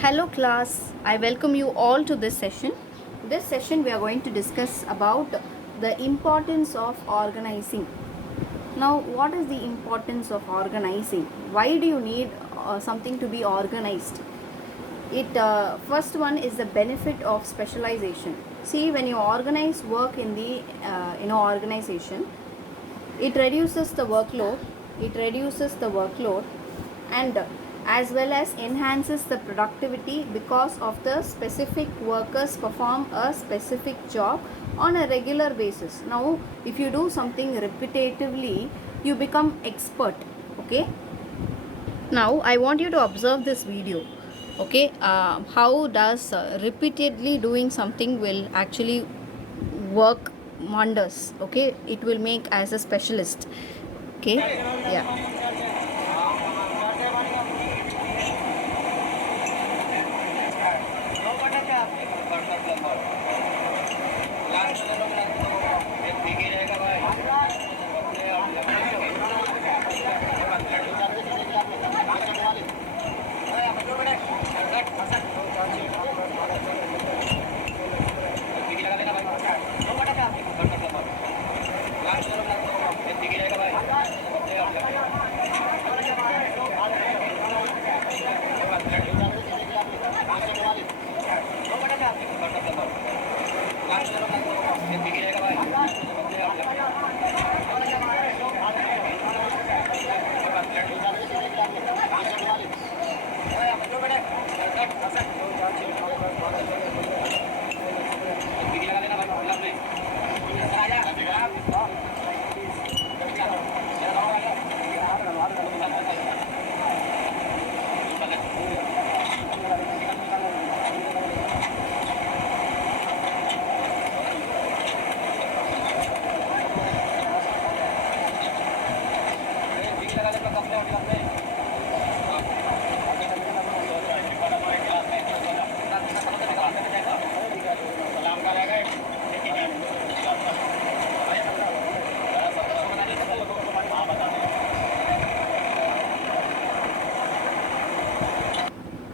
Hello class, I welcome you all to this session. This session we are going to discuss about the importance of organizing. Now, what is the importance of organizing? Why do you need something to be organized? It first one is the benefit of specialization. See, when you organize work in the organization, it reduces the workload. And as well as enhances the productivity because of the specific workers perform a specific job on a regular basis. Now, if you do something repetitively, you become expert. Okay. Now, I want you to observe this video. Okay, how does repeatedly doing something will actually work wonders. Okay, it will make as a specialist. Okay, yeah.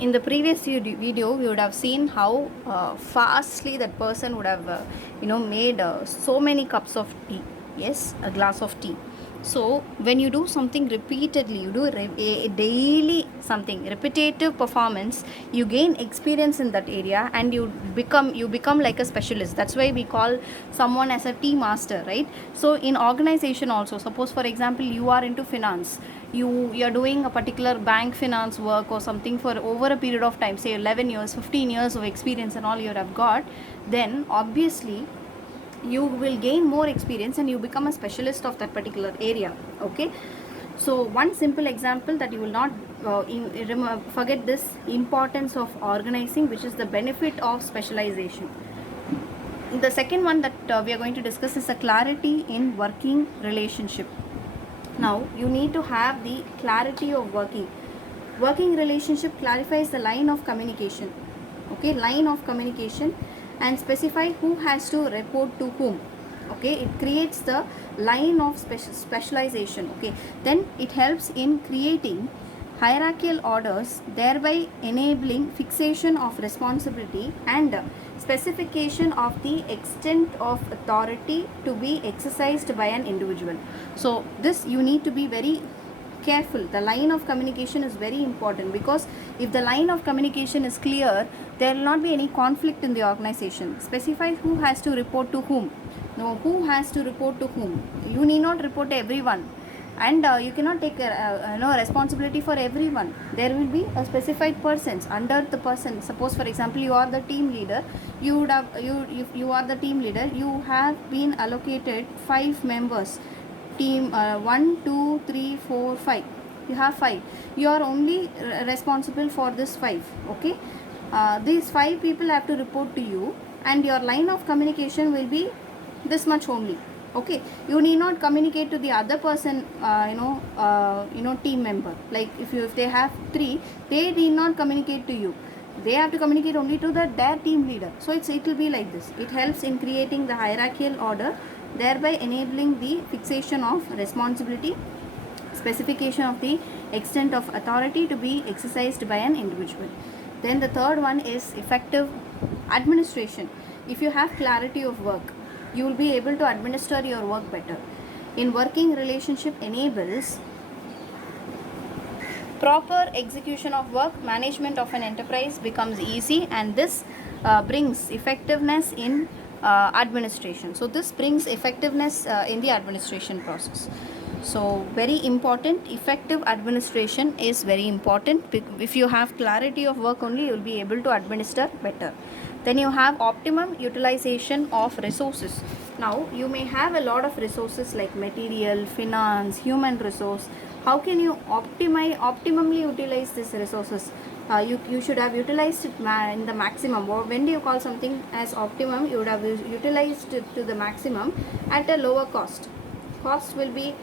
In the previous video we would have seen how fastly that person would have made so many cups of tea. Yes, a glass of tea. So when you do something repeatedly, you do a daily something repetitive performance, you gain experience in that area and you become like a specialist. That's why we call someone as a tea master, right? So in organization also, suppose for example you are into finance, you are doing a particular bank finance work or something for over a period of time, say 11 years, 15 years of experience and all you have got, then obviously you will gain more experience and you become a specialist of that particular area. Okay, so one simple example that you will not forget this importance of organizing, which is the benefit of specialization. The second one that we are going to discuss is the clarity in working relationship. Now you need to have the clarity of working relationship clarifies the line of communication. Okay, line of communication, and specify who has to report to whom. Okay, it creates the line of specialization. Okay, then it helps in creating hierarchical orders, thereby enabling fixation of responsibility and specification of the extent of authority to be exercised by an individual. So this you need to be very careful. The line of communication is very important, because if the line of communication is clear, there will not be any conflict in the organization. Specify who has to report to whom. No, who has to report to whom. You need not report to everyone, and you cannot take responsibility for everyone. There will be a specified persons under the person. Suppose for example you are the team leader, you would have if you are the team leader, you have been allocated 5 members, team 1 2 3 4 5, you have 5, you are only responsible for this 5. Okay, these 5 people have to report to you, and your line of communication will be this much only. Okay, you need not communicate to the other person, team member. Like if they have 3, they need not communicate to you, they have to communicate only to their team leader. So it will be like this. It helps in creating the hierarchical order, thereby enabling the fixation of responsibility, specification of the extent of authority to be exercised by an individual. Then the third one is effective administration. If you have clarity of work, you will be able to administer your work better. In working relationship enables proper execution of work, management of an enterprise becomes easy, and this brings effectiveness in administration. So this brings effectiveness in the administration process. So very important, effective administration is very important. If you have clarity of work only, you will be able to administer better. Then you have optimum utilization of resources. Now you may have a lot of resources like material, finance, human resource. How can you optimally utilize these resources? You should have utilized it in the maximum. Or when do you call something as optimum? You would have utilized it to the maximum at a lower cost. Cost will be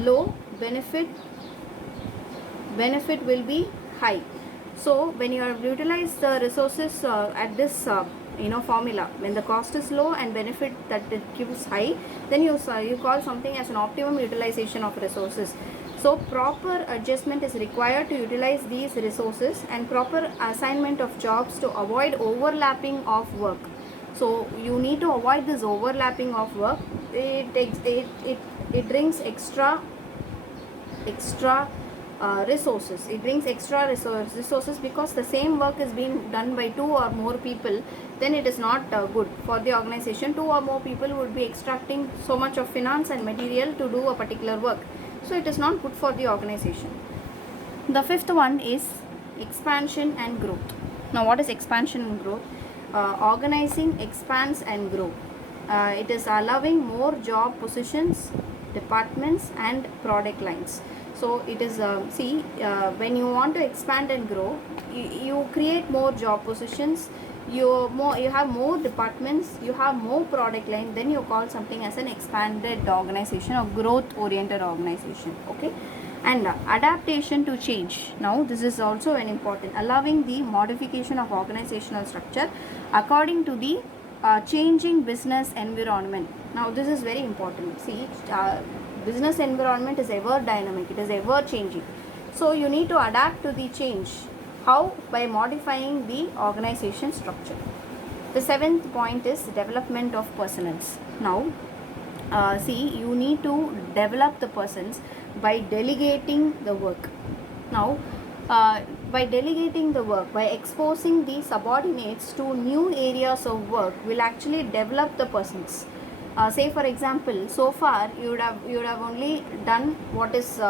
low, benefit will be high. So when you have utilized the resources at this formula, when the cost is low and benefit that it gives high, then you call something as an optimum utilization of resources. So proper adjustment is required to utilize these resources, and proper assignment of jobs to avoid overlapping of work. So you need to avoid this overlapping of work. It brings extra resources. It brings extra resources because the same work is being done by 2 or more people. Then it is not good for the organization. 2 or more people would be extracting so much of finance and material to do a particular work. So it is not good for the organization. The fifth one is expansion and growth. Now what is expansion and growth? Organizing expands and grow. It is allowing more job positions, departments and product lines. So it is when you want to expand and grow, you create more job positions, you have more departments, you have more product line, then you call something as an expanded organization or growth oriented organization. Okay. And adaptation to change. Now this is also an important, allowing the modification of organizational structure according to the changing business environment. Now this is very important. See, business environment is ever dynamic, it is ever changing. So you need to adapt to the change. How? By modifying the organization structure. The seventh point is development of personnels. Now you need to develop the persons by delegating the work. Now by delegating the work, by exposing the subordinates to new areas of work, will actually develop the persons. Say for example, so far you would have only done what is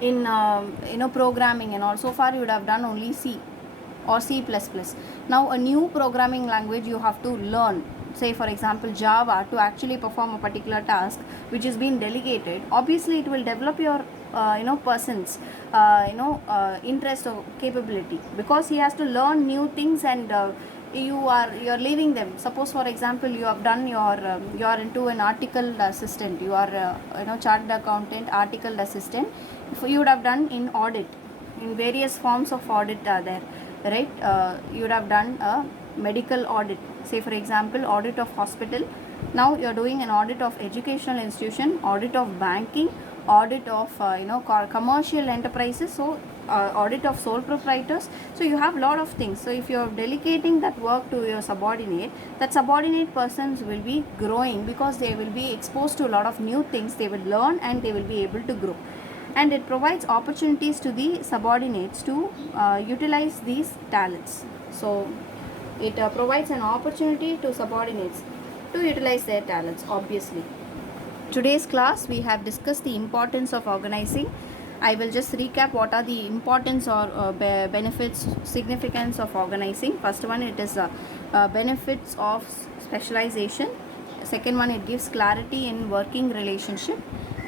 in programming and all. So far you would have done only C or C++. Now a new programming language you have to learn, say for example Java, to actually perform a particular task which is being delegated. Obviously it will develop your person's interest or capability, because he has to learn new things, and you're leaving them. Suppose for example you have done you are into an articled assistant, you are chartered accountant, articled assistant. If you would have done in audit, in various forms of audit are there, right? You would have done a medical audit, say for example audit of hospital. Now you are doing an audit of educational institution, audit of banking, audit of commercial enterprises, so audit of sole proprietors. So you have a lot of things. So if you are delegating that work to your subordinate, that subordinate persons will be growing, because they will be exposed to a lot of new things, they will learn and they will be able to grow. And it provides opportunities to the subordinates to utilize these talents. So it provides an opportunity to subordinates to utilize their talents. Obviously, today's class we have discussed the importance of organizing. I will just recap what are the importance or benefits, significance of organizing. First one, it is benefits of specialization. Second one, it gives clarity in working relationship,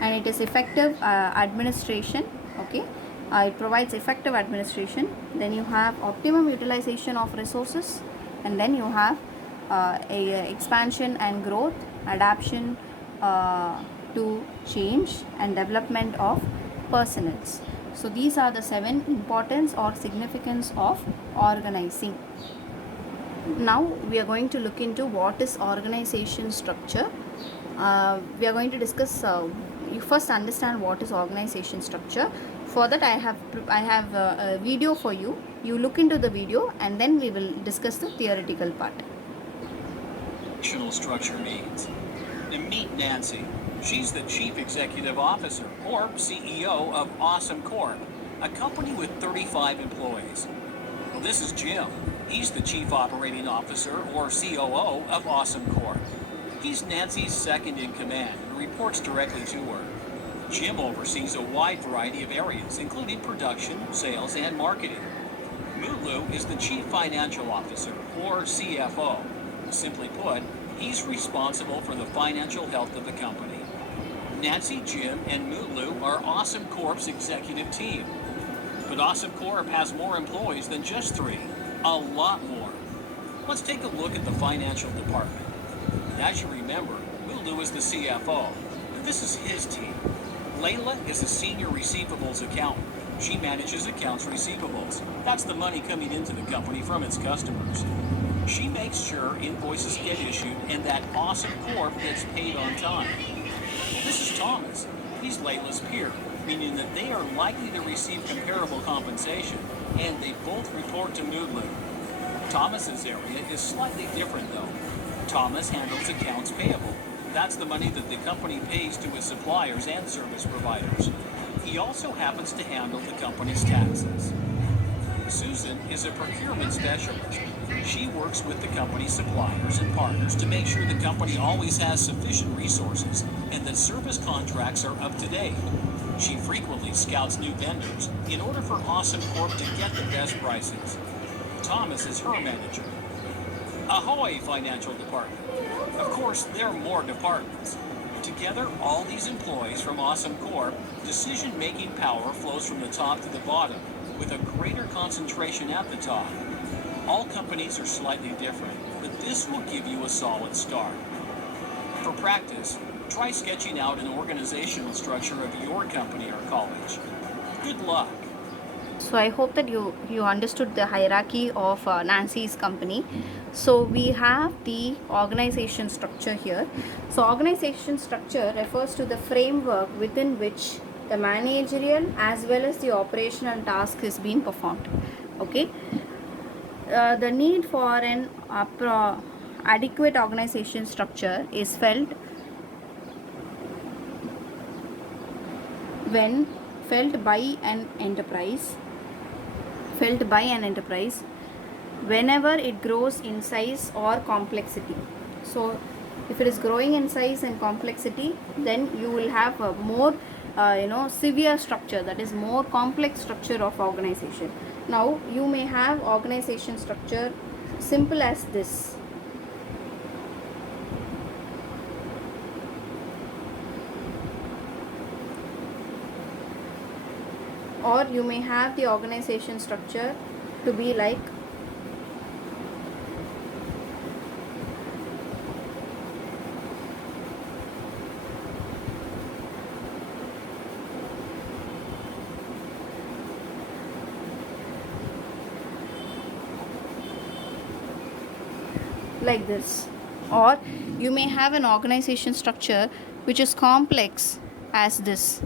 and it is effective administration. Okay, it provides effective administration. Then you have optimum utilization of resources, and then you have expansion and growth, adaptation to change, and development of personnels. So these are the 7 importance or significance of organizing. Now we are going to look into what is organization structure. We are going to discuss, you first understand what is organization structure. for that I have a video for you. You look into the video and then we will discuss the theoretical part. Structure means. And meet Nancy. She's the Chief Executive Officer, or CEO, of Awesome Corp, a company with 35 employees. Well, this is Jim. He's the Chief Operating Officer, or COO, of Awesome Corp. He's Nancy's second in command and reports directly to her. Jim oversees a wide variety of areas, including production, sales, and marketing. Mulu is the Chief Financial Officer, or CFO. Simply put, he's responsible for the financial health of the company. Nancy, Jim, and Mulu are Awesome Corp's executive team. But Awesome Corp has more employees than just 3. A lot more. Let's take a look at the financial department. As you remember, Mulu is the CFO, and this is his team. Layla is a senior receivables accountant. She manages accounts receivables. That's the money coming into the company from its customers. She makes sure invoices get issued and that Awesome Corp gets paid on time. This is Thomas. He's Layla's peer, meaning that they are likely to receive comparable compensation, and they both report to Mulu. Thomas's area is slightly different though. Thomas handles accounts payable. That's the money that the company pays to its suppliers and service providers. He also happens to handle the company's taxes. Susan is a procurement specialist. She works with the company's suppliers and partners to make sure the company always has sufficient resources and that service contracts are up to date. She frequently scouts new vendors in order for Awesome Corp to get the best prices. Thomas is her manager. Ahoy, Financial Department. Of course, there are more departments. Together, all these employees from Awesome Corp, decision-making power flows from the top to the bottom, with a greater concentration at the top. All companies are slightly different, but this will give you a solid start. For practice, try sketching out an organizational structure of your company or college. Good luck. So I hope that you understood the hierarchy of Nancy's company. So we have the organization structure here. So organization structure refers to the framework within which the managerial as well as the operational task is being performed. Okay. The need for an adequate organization structure is felt by an enterprise whenever it grows in size or complexity. So if it is growing in size and complexity, then you will have a more severe structure, that is more complex structure of organization. Now you may have organization structure simple as this. Or you may have the organization structure to be like this. Or you may have an organization structure which is complex as this.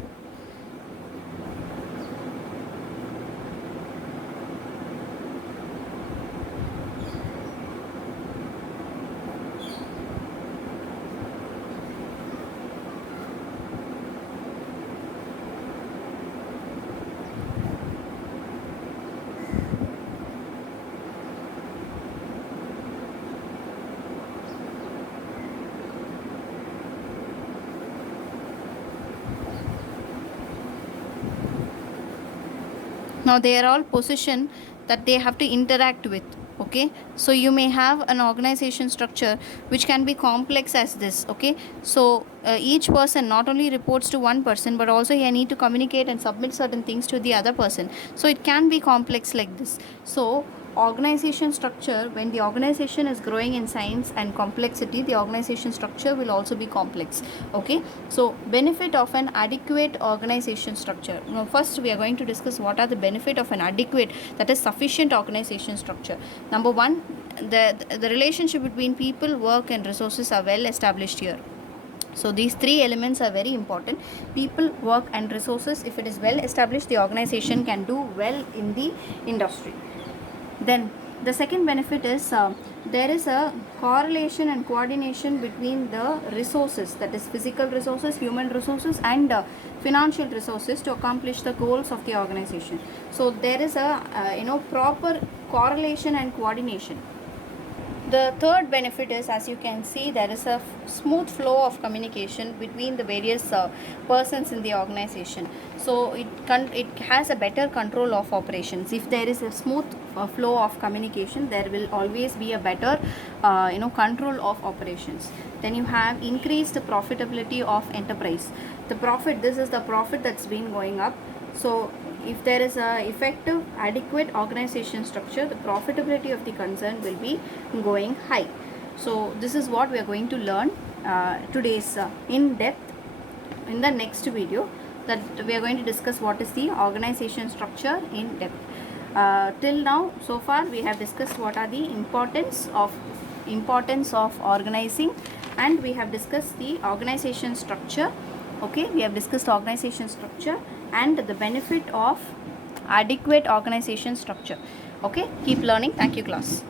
Now they are all position that they have to interact with. Okay, so you may have an organization structure which can be complex as this. Okay, so each person not only reports to one person, but also he need to communicate and submit certain things to the other person. So it can be complex like this. So organization structure, when the organization is growing in size and complexity, the organization structure will also be complex. Okay, so benefit of an adequate organization structure. Now first we are going to discuss what are the benefit of an adequate, that is sufficient organization structure. Number one, the relationship between people, work and resources are well established here. So these three elements are very important: people, work and resources. If it is well established, the organization can do well in the industry. Then the second benefit is there is a correlation and coordination between the resources, that is physical resources, human resources and financial resources, to accomplish the goals of the organization. So there is a proper correlation and coordination. The third benefit is, as you can see, there is a smooth flow of communication between the various persons in the organization. So it has a better control of operations. If there is a smooth flow of communication, there will always be a better control of operations. Then you have increased profitability of enterprise. The profit, this is the profit that's been going up. So if there is a effective, adequate organization structure, the profitability of the concern will be going high. So this is what we are going to learn today's in depth. In the next video, that we are going to discuss what is the organization structure in depth. Till now, so far we have discussed what are the importance of organizing, and we have discussed the organization structure. Okay, we have discussed organization structure and the benefit of adequate organization structure. Okay, keep learning. Thank you, class.